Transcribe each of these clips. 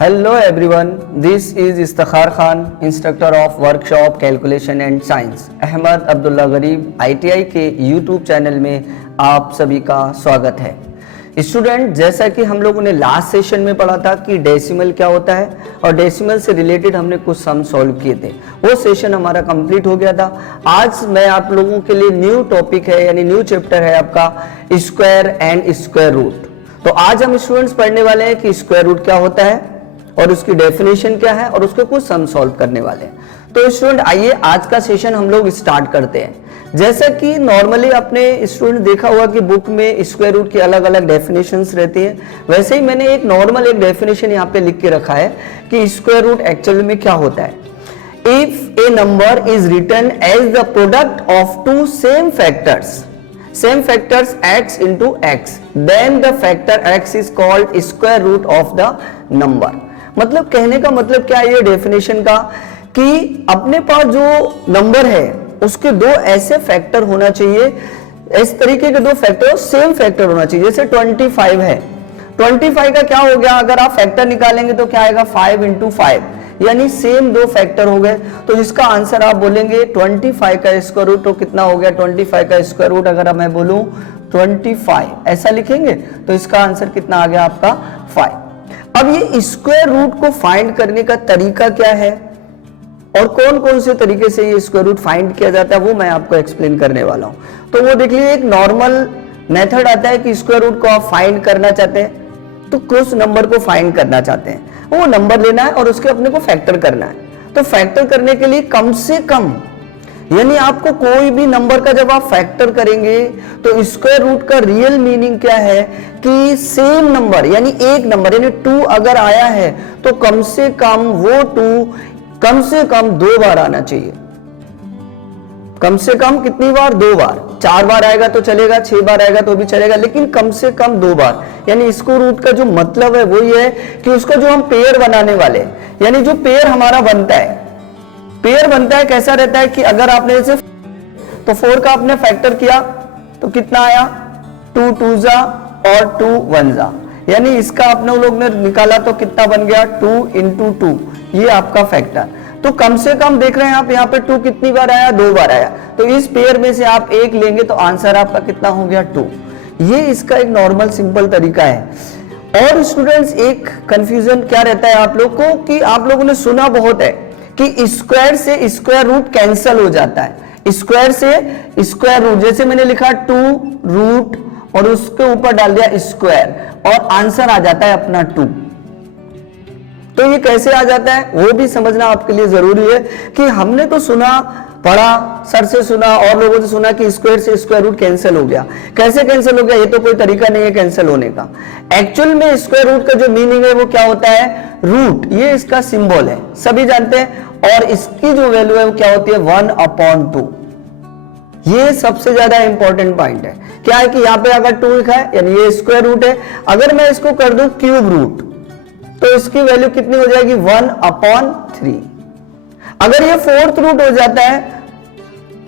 Hello everyone, this is Istakhar Khan, instructor of workshop Calculation and Science. Ahmad Abdullah गरीब ITI के YouTube channel में आप सभी का स्वागत है। स्टूडेंट, जैसा कि हम लोगों ने लास्ट सेशन में पढ़ा था कि डेसिमल क्या होता है और डेसिमल से रिलेटेड हमने कुछ सम सॉल्व किए थे, वो सेशन हमारा कंप्लीट हो गया था। आज मैं आप लोगों के लिए न्यू टॉपिक है यानी न्यू चैप्टर है आपका स्क्वायर एंड स्क्वायर रूट। तो आज हम स्टूडेंट्स पढ़ने वाले हैं कि स्क्वायर रूट क्या होता है और उसकी डेफिनेशन क्या है और उसके कुछ सम सॉल्व करने वाले हैं। तो स्टूडेंट आइए आज का सेशन हम लोग स्टार्ट करते हैं। जैसा कि नॉर्मली आपने स्टूडेंट देखा हुआ कि बुक में स्क्वायर रूट की अलग अलग डेफिनेशंस रहती हैं, वैसे ही मैंने एक नॉर्मल एक डेफिनेशन यहाँ पे लिख के रखा है कि स्क्वायर रूट एक्चुअली में क्या होता है। If a number is written as the product of two same factors x into x, then the factor x is called square root of the number। मतलब कहने का मतलब क्या है ये डेफिनेशन का कि अपने पास जो नंबर है उसके दो ऐसे फैक्टर होना चाहिए, इस तरीके के दो फैक्टर सेम फैक्टर होना चाहिए। जैसे 25 है, 25 का क्या हो गया, अगर आप फैक्टर निकालेंगे तो क्या आएगा 5 into 5, यानी सेम दो फैक्टर हो गए। तो जिसका आंसर आप बोलेंगे 25 का स्क्वायर रूट, तो कितना हो गया 25 का स्क्वायर रूट। अगर मैं बोलूं 25 ऐसा लिखेंगे तो इसका आंसर कितना आ गया आपका 5। अब ये स्क्वायर रूट को फाइंड करने का तरीका क्या है और कौन कौन से तरीके से ये स्क्वायर रूट फाइंड किया जाता है वो मैं आपको एक्सप्लेन करने वाला हूं। तो वो देख लीजिए, एक नॉर्मल मेथड आता है कि स्क्वायर रूट को आप फाइंड करना चाहते हैं तो कुछ नंबर को फाइंड करना चाहते हैं, वो नंबर लेना है और उसके अपने को फैक्टर करना है। तो फैक्टर करने के लिए कम से कम यानी आपको कोई भी नंबर का जब आप फैक्टर करेंगे तो स्क्वायर रूट का रियल मीनिंग क्या है कि सेम नंबर यानी एक नंबर यानी 2 अगर आया है तो कम से कम वो 2 कम से कम 2 बार आना चाहिए। कम से कम कितनी बार? 2 बार। 4 बार आएगा तो चलेगा, 6 बार आएगा तो भी चलेगा, लेकिन कम से कम 2 बार। यानी स्क्वायर रूट का जो मतलब है वो ये है कि उसका जो हम पेयर बनाने वाले यानी जो पेयर हमारा बनता है, पेयर बनता है कैसा रहता है कि अगर आपने जैसे तो 4 का आपने फैक्टर किया तो कितना आया 2 2 जा और 2 1 जा, यानी इसका आपने लोग ने निकाला तो कितना बन गया 2 into 2, ये आपका फैक्टर। तो कम से कम देख रहे हैं आप यहाँ पे 2 कितनी बार आया, 2 बार आया। तो इस पेयर में से आप एक लेंगे तो आंसर आपका कितना हो गया 2। ये इसका एक नॉर्मल सिंपल तरीका है। और स्टूडेंट्स एक कंफ्यूजन क्या रहता है आप लोग को कि आप लोगों ने सुना बहुत है कि स्क्वायर से स्क्वायर रूट कैंसल हो जाता है। स्क्वायर से स्क्वायर रूट, जैसे मैंने लिखा 2 रूट और उसके ऊपर डाल दिया स्क्वायर और आंसर आ जाता है अपना 2। तो ये कैसे आ जाता है वो भी समझना आपके लिए जरूरी है कि हमने तो सुना पढ़ा, सर से सुना और लोगों से सुना कि स्क्वायर से स्क्वायर रूट कैंसिल हो गया। कैसे कैंसिल हो गया, ये तो कोई तरीका नहीं है कैंसिल होने का। एक्चुअल में स्क्वायर रूट का जो मीनिंग है वो क्या होता है, रूट, ये इसका सिंबल है, सभी जानते हैं। और इसकी जो वैल्यू है वो क्या होती है 1/2। ये सबसे ज्यादा इंपॉर्टेंट पॉइंट है। क्या है कि यहाँ पे अगर 2 लिखा है यानी ये स्क्वायर रूट है, अगर मैं इसको कर दूं क्यूब रूट तो इसकी वैल्यू कितनी हो जाएगी 1/3। अगर ये 4th रूट हो जाता है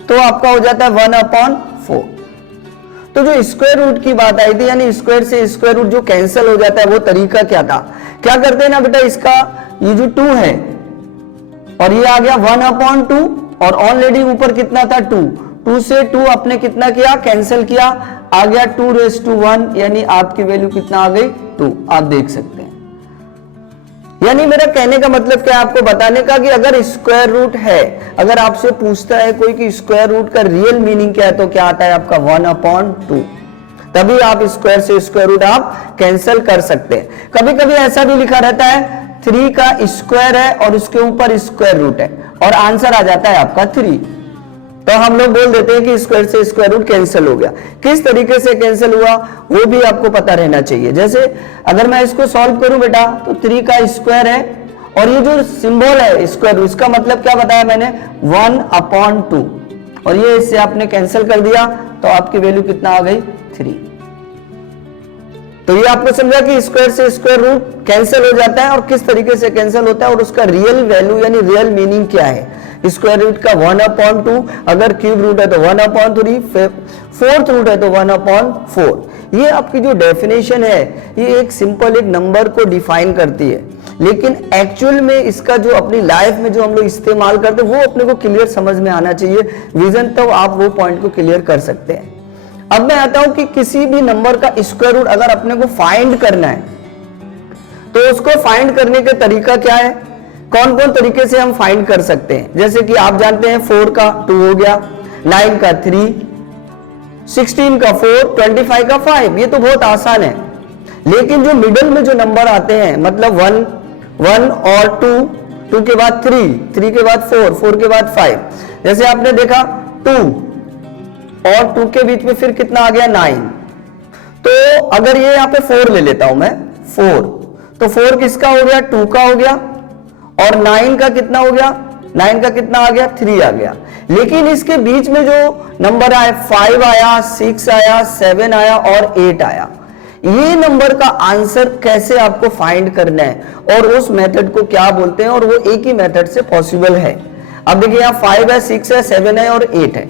तो आपका हो जाता है 1/4। तो जो स्क्वायर रूट की बात आई थी यानी स्क्वायर से स्क्वायर रूट जो कैंसिल हो जाता है वो तरीका क्या था, क्या करते हैं ना बेटा, इसका ये जो 2 है और ये आ गया 1/2 और ऑलरेडी ऊपर कितना था 2 से 2 आपने कितना किया कैंसिल किया, आ गया 2⁻1 यानी आपकी वैल्यू कितना आ गई 2। आप देख सकते हैं। यानी मेरा कहने का मतलब क्या है आपको बताने का कि अगर स्क्वायर रूट है, अगर आपसे पूछता है कोई कि स्क्वायर रूट का रियल मीनिंग क्या है तो क्या आता है आपका 1/2। तभी आप स्क्वायर से स्क्वायर रूट आप कैंसिल कर सकते हैं। कभी कभी ऐसा भी लिखा रहता है 3 का स्क्वायर है और उसके ऊपर स्क्वायर रूट है और आंसर आ जाता है आपका 3। तो हम लोग बोल देते हैं कि स्क्वायर से स्क्वायर रूट कैंसिल हो गया। किस तरीके से कैंसिल हुआ वो भी आपको पता रहना चाहिए। जैसे अगर मैं इसको सॉल्व करूं बेटा तो 3 का स्क्वायर है और ये जो सिंबल है स्क्वायर रूट, इसका मतलब क्या बताया मैंने 1/2 और ये इससे आपने कैंसिल कर दिया तो आपकी वैल्यू कितना आ गई 3। तो ये आपको समझा कि स्क्वायर से स्क्वायर रूट कैंसिल हो जाता है और किस तरीके से कैंसिल होता है और उसका रियल वैल्यू यानी रियल मीनिंग क्या है। स्क्वायर रूट का 1/2, अगर क्यूब रूट है तो 1/3, 4th रूट है तो 1/4। ये आपकी जो डेफिनेशन है ये एक सिंपल एक नंबर को डिफाइन करती है, लेकिन एक्चुअल में इसका जो अपनी लाइफ में जो हम लोग इस्तेमाल करते हैं वो अपने को क्लियर समझ में आना चाहिए विजन, तब आप वो पॉइंट को क्लियर कर सकते हैं। अब मैं आता हूं कि किसी भी नंबर का स्क्वायर रूट अगर अपने को फाइंड करना है तो उसको फाइंड करने का तरीका क्या है, कौन कौन तरीके से हम फाइंड कर सकते हैं। जैसे कि आप जानते हैं 4 का 2 हो गया, 9 का 3, 16 का 4, 25 का 5, ये तो बहुत आसान है। लेकिन जो मिडिल में जो नंबर आते हैं, मतलब 1 और 2 के बाद 3 के बाद 4 के बाद 5, जैसे आपने देखा 2 और 2 के बीच में फिर कितना आ गया 9, तो अगर ये यहां पे 4 ले लेता हूं मैं, 4, तो 4 किसका हो गया, 2 का हो गया, और 9 का कितना हो गया, 9 का कितना आ गया, 3 आ गया। लेकिन इसके बीच में जो नंबर आए, 5 आया, 6 आया, 7 आया और 8 आया, ये नंबर का आंसर कैसे आपको फाइंड करना है और उस मेथड को क्या बोलते हैं, और वो एक ही मेथड से पॉसिबल है। अब देखिए यहाँ 5 है, 6 है, 7 है और 8 है,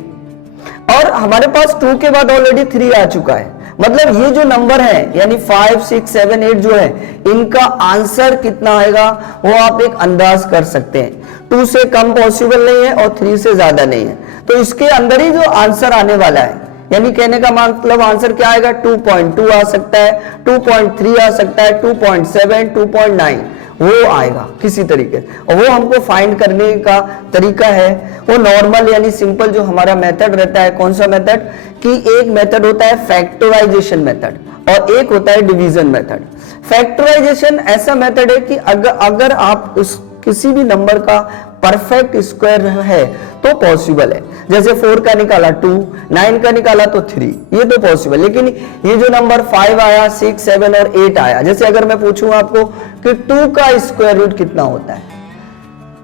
और हमारे पास 2 के बाद ऑलरेडी 3 आ चुका है। मतलब ये जो नंबर है यानी 5, 6, 7, 8 जो है, इनका आंसर कितना आएगा वो आप एक अंदाज कर सकते हैं। 2 से कम पॉसिबल नहीं है और 3 से ज्यादा नहीं है, तो इसके अंदर ही जो आंसर आने वाला है, यानी कहने का मतलब आंसर क्या आएगा, 2.2 आ सकता है, 2.3 आ सकता है, 2.7, 2.9 वो आएगा किसी तरीके, और वो हमको फाइंड करने का तरीका है वो नॉर्मल यानी सिंपल जो हमारा मेथड रहता है। कौन सा मेथड, कि एक मेथड होता है फैक्टराइजेशन मेथड और एक होता है डिवीजन मेथड। फैक्टराइजेशन ऐसा मेथड है कि अगर आप उस किसी भी नंबर का परफेक्ट स्क्वायर है तो पॉसिबल है। जैसे 4 का निकाला 2, 9 का निकाला तो 3, ये तो पॉसिबल। लेकिन ये जो नंबर 5 आया, 6, 7 और 8 आया, जैसे अगर मैं पूछूं आपको कि 2 का स्क्वायर रूट कितना होता है,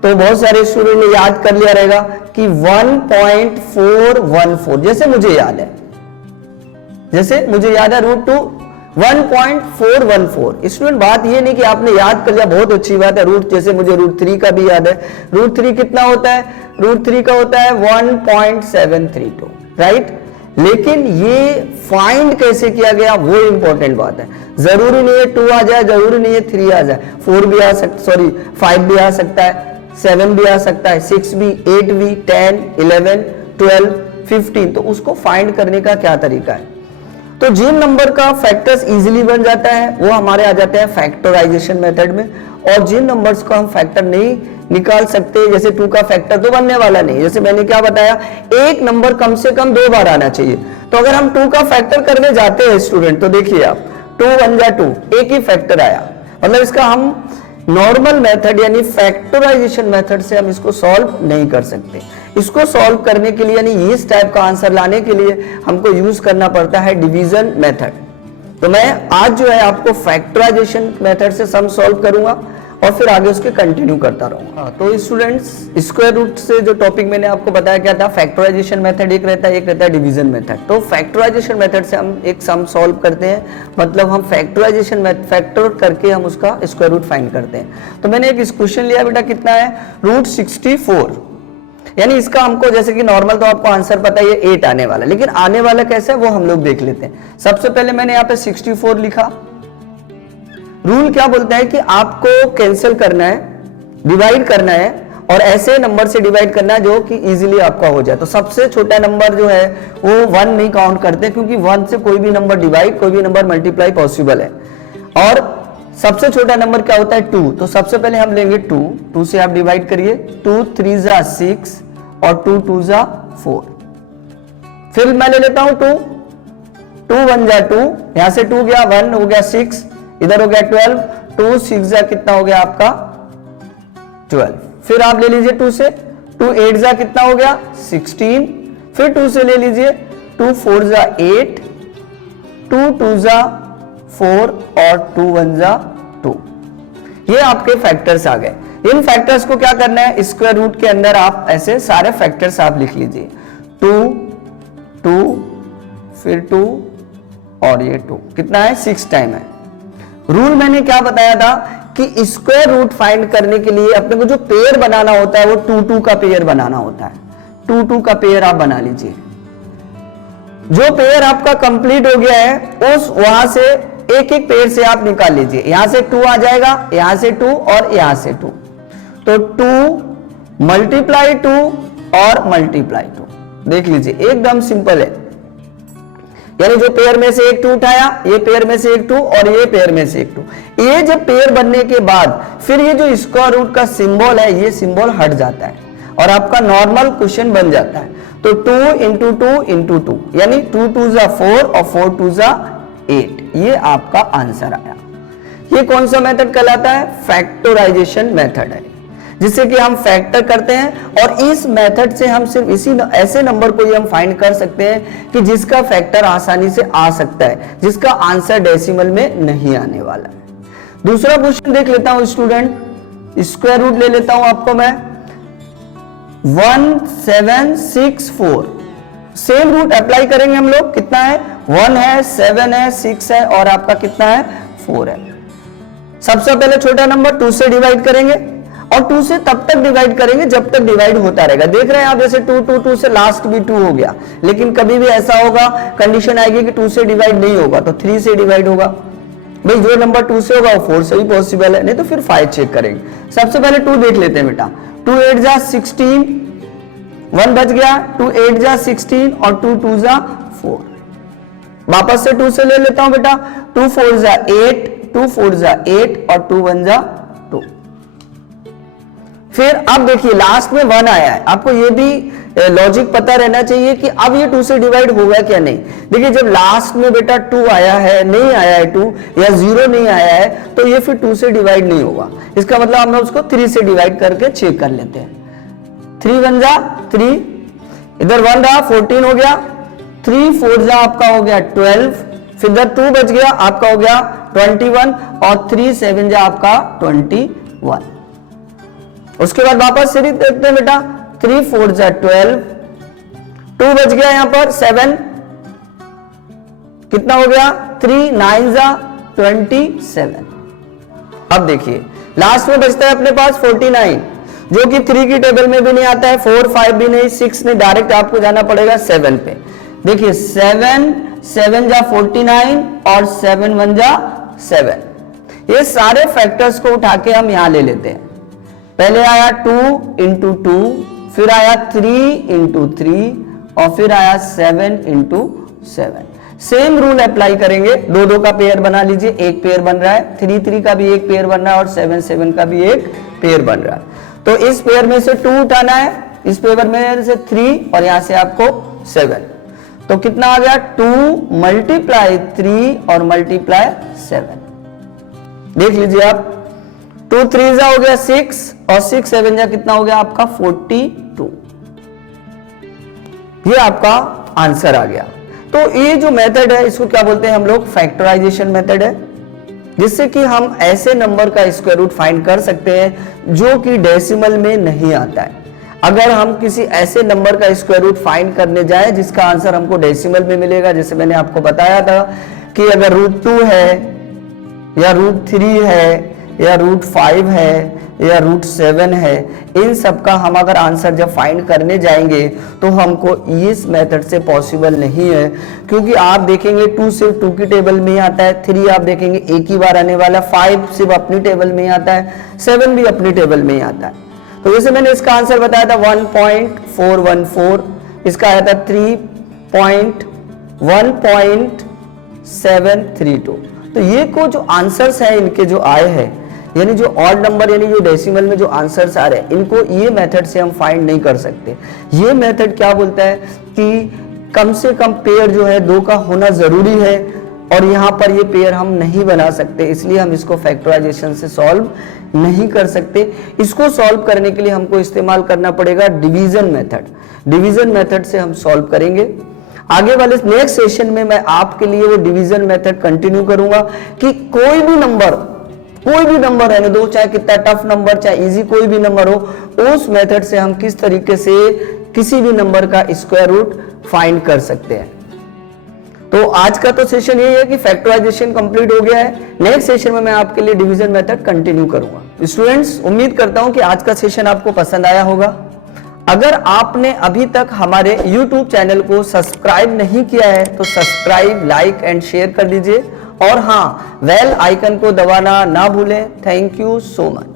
तो बहुत सारे स्टूडेंट ने याद कर लिया रहेगा कि 1.414, जैसे मुझे याद है √2 1.414। स्टूडेंट बात ये नहीं कि आपने याद कर लिया, बहुत अच्छी बात है। रूट जैसे मुझे √3 का भी याद है, √3 कितना होता है, √3 का होता है 1.732, राइट। लेकिन ये फाइंड कैसे किया गया वो इंपॉर्टेंट बात है। जरूरी नहीं है 2 आ जाए, जरूरी नहीं है 3 आ जाए, 4 भी आ सकता, 5 भी आ सकता है, 7 भी आ सकता है, 6 भी, 8 भी, 10, 11, 12, 15। तो उसको फाइंड करने का क्या तरीका है, तो जिन नंबर का फैक्टर्स इजीली बन जाता है वो हमारे आ जाते हैं फैक्टराइजेशन मेथड में, और जिन नंबर्स को हम फैक्टर नहीं निकाल सकते, जैसे 2 का फैक्टर तो बनने वाला नहीं, जैसे मैंने क्या बताया, एक नंबर कम से कम 2 बार आना चाहिए। तो अगर हम 2 का फैक्टर करने जाते हैं स्टूडेंट, तो देखिए आप 2 1 जा 2, एक ही फैक्टर आया, मतलब इसका हम नॉर्मल मेथड यानी फैक्टराइजेशन मेथड से हम इसको सॉल्व नहीं कर सकते। इसको सॉल्व करने के लिए यानी इस टाइप का आंसर लाने के लिए हमको यूज करना पड़ता है डिवीजन मेथड। तो मैं आज जो है आपको फैक्टराइजेशन मेथड से सम सॉल्व करूंगा और फिर आगे उसके कंटिन्यू करता रहूंगा। तो स्टूडेंट्स, स्क्वायर रूट से जो टॉपिक मैंने आपको बताया क्या था, फैक्टराइजेशन मेथड एक रहता है डिवीजन मेथड। तो फैक्टराइजेशन मेथड से हम एक सम सॉल्व करते हैं, मतलब हम फैक्टराइजेशन फैक्टर करके हम उसका स्क्वायर रूट फाइंड करते हैं। तो मैंने एक क्वेश्चन लिया बेटा, कितना है, √64, यानी इसका हमको जैसे कि नॉर्मल तो आपको आंसर पता है ये 8 आने वाला, लेकिन आने वाला कैसे है वो हम लोग देख लेते हैं। सबसे पहले मैंने यहाँ पे 64 लिखा। रूल क्या बोलता है कि आपको कैंसिल करना है, डिवाइड करना है, और ऐसे नंबर से डिवाइड करना है जो कि इजीली आपका हो जाए। तो सबसे छोटा नंबर जो है वो 1 नहीं काउंट करते, क्योंकि 1 से कोई भी नंबर डिवाइड, कोई भी नंबर मल्टीप्लाई पॉसिबल है। और सबसे छोटा नंबर क्या होता है 2, तो सबसे पहले हम लेंगे 2 से आप डिवाइड करिए, 2 3 जा 6 और 2 2 जा 4। फिर मैं ले लेता हूं 2 1 जा 2, यहां से 2 गया, 1 हो गया 6, इधर हो गया 12, 2 6 जा कितना हो गया आपका 12। फिर आप ले लीजिए 2 से, 2 8 जा कितना हो गया 16, फिर 2 से ले लीजिए, 2 4 जा 8, 2 2 जा 4 और 2 1 जा 2। ये आपके फैक्टर्स आ गए। इन फैक्टर्स को क्या करना है, स्क्वायर रूट के अंदर आप ऐसे सारे फैक्टर्स आप लिख लीजिए, 2 2 फिर 2 और ये 2 कितना है 6 टाइम है। रूल मैंने क्या बताया था कि स्क्वायर रूट फाइंड करने के लिए अपने को जो पेयर बनाना होता है वो 2 2 का पेयर बनाना होता है। 2 2 का पेयर आप बना लीजिए। जो पेयर आपका कंप्लीट हो गया है उस वहां से एक एक पेयर से आप निकाल लीजिए। यहां से 2 आ जाएगा, यहां से 2 और यहां से 2, तो 2 मल्टीप्लाई 2 और मल्टीप्लाई 2। देख लीजिए एकदम सिंपल है, यानी जो पेयर में से एक 2 उठाया, ये पेयर में से एक 2 और ये पेयर में से एक 2। ये जब पेयर बनने के बाद फिर ये जो स्क्वायर रूट का सिंबल है, ये सिंबल हट जाता है और आपका नॉर्मल क्वेश्चन बन जाता है। तो 2 इंटू 2 इंटू 2, यानी 2 2 जा 4 और 4 2 जा 8, ये आपका आंसर आया। ये कौन सा मेथड कहलाता है? फैक्टराइजेशन मेथड है, जिससे कि हम फैक्टर करते हैं और इस मेथड से हम सिर्फ इसी ऐसे नंबर को ही हम फाइंड कर सकते हैं कि जिसका फैक्टर आसानी से आ सकता है, जिसका आंसर डेसिमल में नहीं आने वाला है। दूसरा क्वेश्चन देख लेता हूं स्टूडेंट, स्क्वायर रूट ले लेता हूं आपको मैं, 1764। सेम रूट अप्लाई करेंगे हम लोग, कितना है? 1 है, 7 है, 6 है और आपका कितना है? 4 है। सबसे पहले छोटा नंबर 2 से डिवाइड करेंगे और 2 से तब तक डिवाइड करेंगे जब तक डिवाइड होता रहेगा। देख रहे हैं आप, जैसे 2 2 2 से लास्ट भी 2 हो गया, लेकिन कभी भी ऐसा होगा, कंडीशन आएगी कि 2 से डिवाइड नहीं होगा तो 3 से डिवाइड होगा। भाई जो नंबर 2 से होगा वो 4 से भी पॉसिबल है, नहीं तो फिर 5 चेक करेंगे। सबसे पहले 2 देख लेते हैं बेटा, 2 8 जा 16, 1 बच गया, 2 8 जा 16 और 2 2 जा 4। वापस से 2 से ले लेता हूं बेटा, 2 4 जा 8, 2 4 जा 8 और 2 1 जा 2। फिर अब देखिए लास्ट में 1 आया है, आपको ये भी लॉजिक पता रहना चाहिए कि अब ये 2 से डिवाइड होगा क्या नहीं। देखिए जब लास्ट में बेटा 2 आया है, नहीं आया है 2 या 0 नहीं आया है, तो ये फिर 2 से डिवाइड नहीं होगा। इसका मतलब हम उसको 3 से डिवाइड करके चेक कर लेते हैं। 3 1 जा 3, इधर 1 रहा 14 हो गया, 3 4 जा आपका हो गया 12, फिर इधर 2 बच गया आपका हो गया 21 और 3 7 जा आपका 21। उसके बाद वापस सीरीज देखते हैं बेटा, 3 4 जा 12, 2 बच गया यहां पर 7, कितना हो गया? 3 9 जा 27। अब देखिए लास्ट में बचता है अपने पास 49, जो कि 3 की टेबल में भी नहीं आता है, 4 5 भी नहीं, 6 नहीं, डायरेक्ट आपको जाना पड़ेगा 7 पे। देखिए 7 7 जा 49 और 7 1 जा 7। ये सारे फैक्टर्स को उठा के हम यहां ले लेते हैं। पहले आया 2 इंटू 2, फिर आया 3 इंटू 3 और फिर आया 7 इंटू 7। सेम रूल अप्लाई करेंगे, 2 2 का पेयर बना लीजिए, एक पेयर बन रहा है, 3 3 का भी एक पेयर बन रहा है और 7 7 का भी एक पेयर बन रहा है। तो इस पेयर में से 2 उठाना है, इस पेयर में से 3 और यहां से आपको 7। तो कितना आ गया? 2 मल्टीप्लाई 3 और मल्टीप्लाई 7। देख लीजिए आप, 2 3 जा हो गया 6 और 6 7 जा कितना हो गया आपका? 42। ये आपका आंसर आ गया। तो ये जो मेथड है इसको क्या बोलते हैं हम लोग? फैक्टराइजेशन मेथड है, जिससे कि हम ऐसे नंबर का स्क्वायर रूट फाइंड कर सकते हैं जो कि डेसिमल में नहीं आता है। अगर हम किसी ऐसे नंबर का स्क्वायर रूट फाइंड करने जाए जिसका आंसर हमको डेसिमल में मिलेगा, जैसे मैंने आपको बताया था कि अगर √2 है या √3 है या √5 है या √7 है, इन सब का हम अगर आंसर जब फाइंड करने जाएंगे तो हमको इस मेथड से पॉसिबल नहीं है, क्योंकि आप देखेंगे 2 सिर्फ 2 की टेबल में ही आता है, 3 आप देखेंगे एक ही बार आने वाला, 5 सिर्फ अपनी टेबल में ही आता है, 7 भी अपनी टेबल में ही आता है। तो जैसे मैंने इसका आंसर बताया था 1.414, इसका आया था 1.732। तो ये को जो आंसर्स हैं इनके जो आए हैं, यानी जो ऑड नंबर यानी जो डेसिमल में जो आंसर्स आ रहे हैं, इनको ये मेथड से हम फाइंड नहीं कर सकते। ये मेथड क्या बोलता है कि कम से कम पेयर जो है 2 का होना जरूरी है, और यहाँ पर ये पेयर हम नहीं बना सकते, इसलिए हम इसको फैक्टराइजेशन से सॉल्व नहीं कर सकते। इसको सॉल्व करने के लिए हमको इस्तेमाल करना पड़ेगा डिवीजन मेथड। डिवीजन मेथड से हम सॉल्व करेंगे। आगे वाले नेक्स्ट सेशन में मैं आपके लिए वो डिवीजन मेथड कंटिन्यू करूंगा कि कोई भी नंबर रहने दो, चाहे कितना टफ नंबर चाहे इजी कोई भी नंबर हो, उस मेथड से हम किस तरीके से किसी भी नंबर का स्क्वायर रूट फाइंड कर सकते हैं। तो आज का तो सेशन यही है कि फैक्टराइजेशन कंप्लीट हो गया है। नेक्स्ट सेशन में मैं आपके लिए डिवीजन मेथड कंटिन्यू करूंगा। स्टूडेंट्स, उम्मीद करता हूं कि आज का सेशन आपको पसंद आया होगा। अगर आपने अभी तक हमारे YouTube चैनल को सब्सक्राइब नहीं किया है तो सब्सक्राइब, लाइक एंड शेयर कर दीजिए और हाँ, बेल आइकन को दबाना ना भूलें। Thank you so much.